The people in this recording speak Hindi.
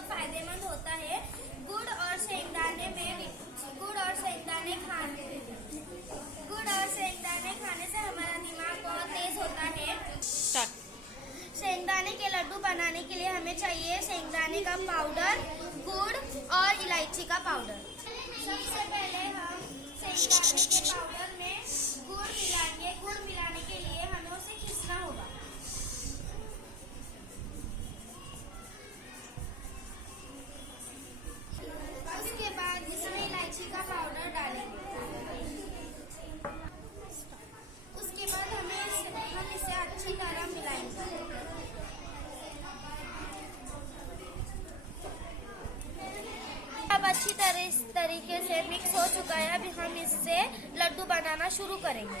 बहुत फायदेमंद होता है। गुड़ और शेंगदाने खाने से हमारा दिमाग बहुत तेज होता है। शेंगदाने के लड्डू बनाने के लिए हमें चाहिए शेंगदाने का पाउडर, गुड़ और इलायची का पाउडर। सबसे पहले हम शेंगदाने के पाउडर में गुड़ मिलाएंगे। गुड़ मिलाने के लिए हमें उसे घिसना होगा। उसके बाद इसमें इलायची का पाउडर डालेंगे। उसके बाद हम इसे अच्छी तरह मिलाएंगे। अब अच्छी तरीके से मिक्स हो चुका है। अभी हम इससे लड्डू बनाना शुरू करेंगे।